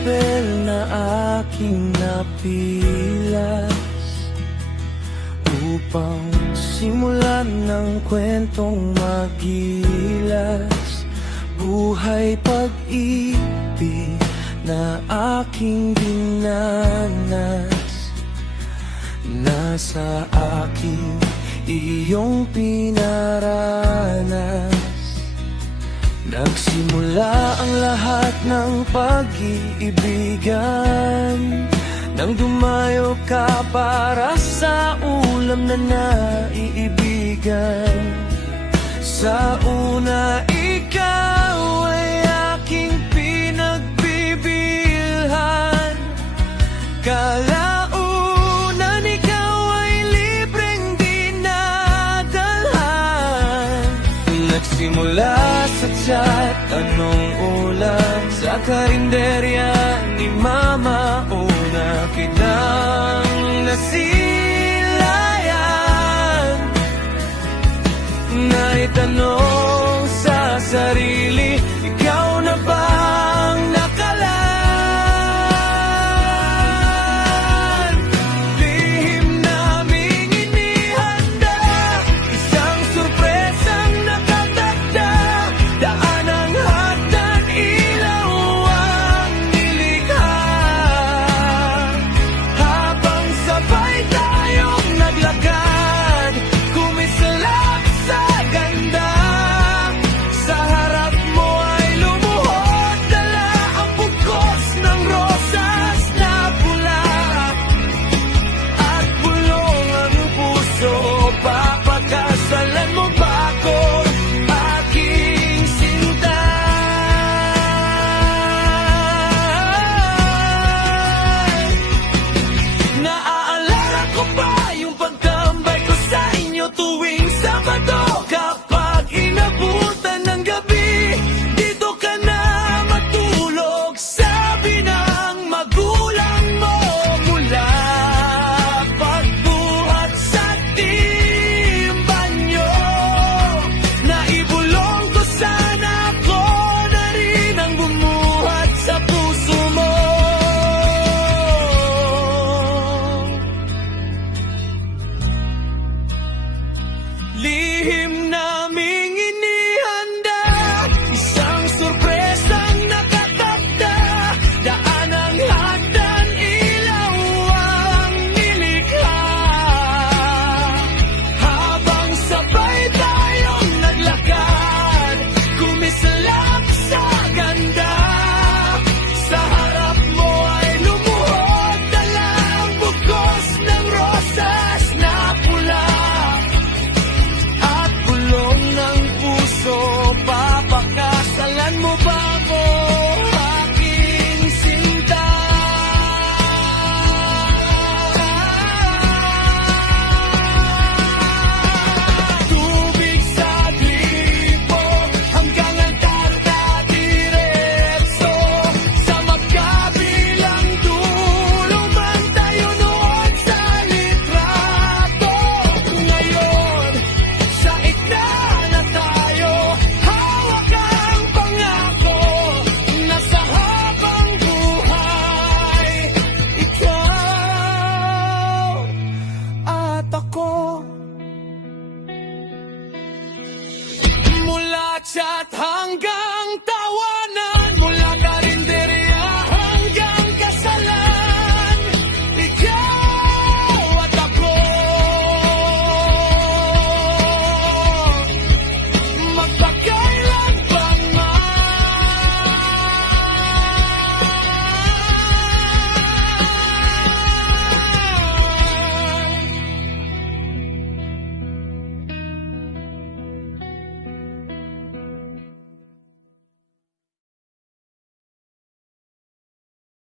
papel na aking napilas upang simulan ng kwentong magilas. Buhay pag-ibig na aking dinanas, nasa aking iyong pinaranas. Nagsimula ang lahat ng pag-iibigan nang dumayo ka para sa ulam na naiibigan. Sa una ikaw ay aking pinagbibilhan, kalaunan ikaw ay libreng dinadalhan. Nagsimula sa chat, anong ulam sa karinderya ni Mama, una kitang nasip.